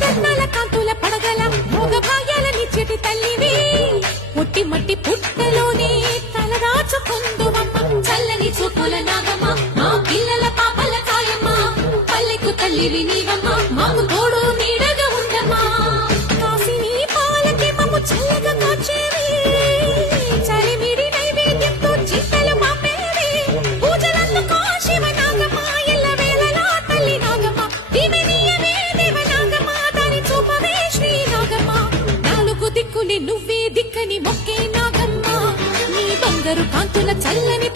రత్నాల కాంతుల పడగల భోగ భాగ్యాలని చెటి తల్లివి పుట్టి మట్టి పుట్టలోనే తలదాచుకుందువమ్మ చల్లని చూపుల నాగమ్మ మా పిల్లల పాపల కాయమ్మ పల్లెకు తల్లివి నీవమ్మ మాకు తోడు నీడగా ఉండమ్మా కాసిని పాలకి మమ్ము చల్లగా కాచేవి చలిమిడి నైవేద్యంతో చింతలు మాపేవి పూజలందుకో శివ నాగమ్మ ఎల్ల వేళలా తల్లి నాగమ్మ దివెనీయవే దేవ నాగమ్మ దాని చూపవే శ్రీ నాగమ్మ నాలుగు దిక్కుని నువ్వే దిక్కని మొక్కే నాగమ్మ నీ బంగారు కాంతుల చల్లని